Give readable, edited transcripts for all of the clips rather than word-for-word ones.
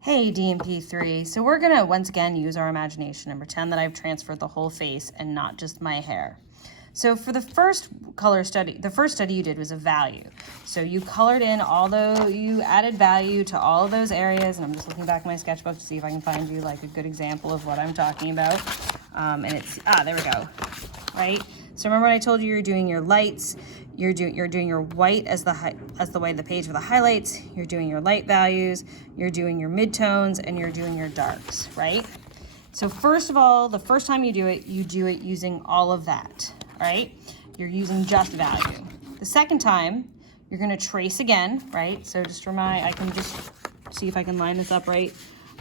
Hey DMP3, so we're gonna once again use our imagination and pretend that I've transferred the whole face and not just my hair. So for the first color study, the first study you did was a value. So you colored in you added value to all of those areas, and I'm just looking back at my sketchbook to see if I can find you like a good example of what I'm talking about. And it's, there we go, right? So remember when I told you you're doing your lights, you're doing your white as the white of the page for the highlights, you're doing your light values, you're doing your midtones, and you're doing your darks, right? So first of all, the first time you do it using all of that, right? You're using just value. The second time, you're gonna trace again, right? So just I can just see if I can line this up right.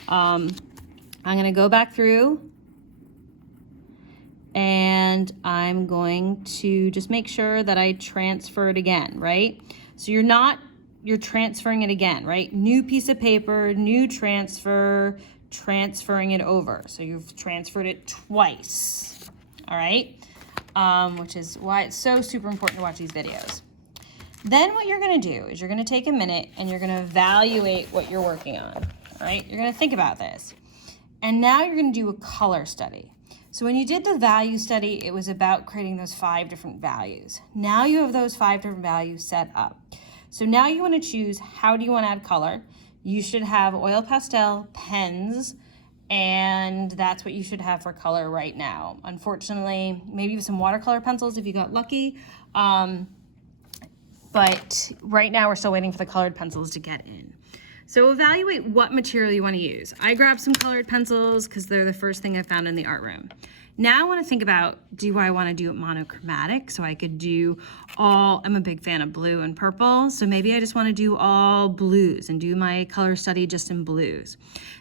I'm gonna go back through and I'm going to just make sure that I transfer it again, right? So you're transferring it again, right? New piece of paper, new transfer, transferring it over. So you've transferred it twice, all right? Which is why it's so super important to watch these videos. Then what you're gonna do is you're gonna take a minute and you're gonna evaluate what you're working on, all right? You're gonna think about this. And now you're gonna do a color study. So when you did the value study, it was about creating those 5 different values. Now you have those 5 different values set up. So now you wanna choose, how do you wanna add color? You should have oil pastel, pens, and that's what you should have for color right now. Unfortunately, maybe some watercolor pencils if you got lucky. But right now we're still waiting for the colored pencils to get in. So evaluate what material you want to use. I grabbed some colored pencils because they're the first thing I found in the art room. Now I want to think about, do I want to do it monochromatic? So I could do I'm a big fan of blue and purple. So maybe I just want to do all blues and do my color study just in blues.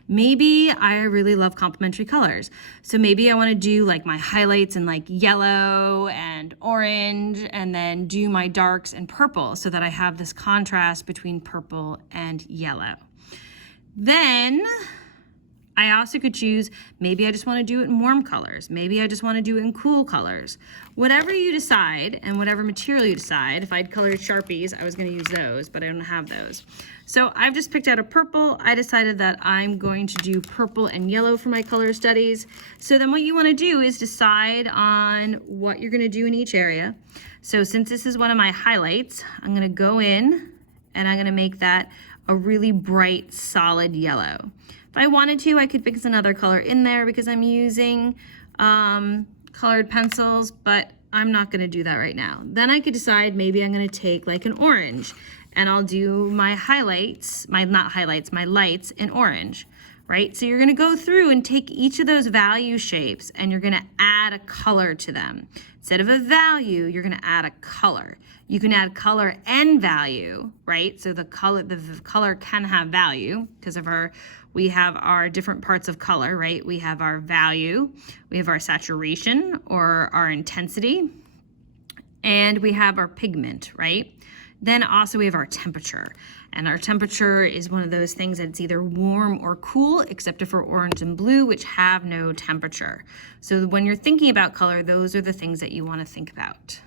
Maybe I really love complementary colors. So maybe I want to do like my highlights in like yellow and orange, and then do my darks in purple so that I have this contrast between purple and yellow. Then I also could choose, maybe I just want to do it in warm colors. Maybe I just want to do it in cool colors. Whatever you decide and whatever material you decide. If I'd colored Sharpies, I was going to use those, but I don't have those. So I've just picked out a purple. I decided that I'm going to do purple and yellow for my color studies. So then what you want to do is decide on what you're going to do in each area. So since this is one of my highlights, I'm going to go in and I'm going to make that a really bright, solid yellow. If I wanted to, I could fix another color in there because I'm using colored pencils, but I'm not gonna do that right now. Then I could decide maybe I'm gonna take like an orange and I'll do my highlights, my lights in orange, right? So you're gonna go through and take each of those value shapes and you're gonna add a color to them. Instead of a value, you're gonna add a color. You can add color and value, right? So the color can have value because we have our different parts of color, right? We have our value, we have our saturation or our intensity, and we have our pigment, right? Then also we have our temperature. And our temperature is one of those things that's either warm or cool, except for orange and blue, which have no temperature. So when you're thinking about color, those are the things that you want to think about.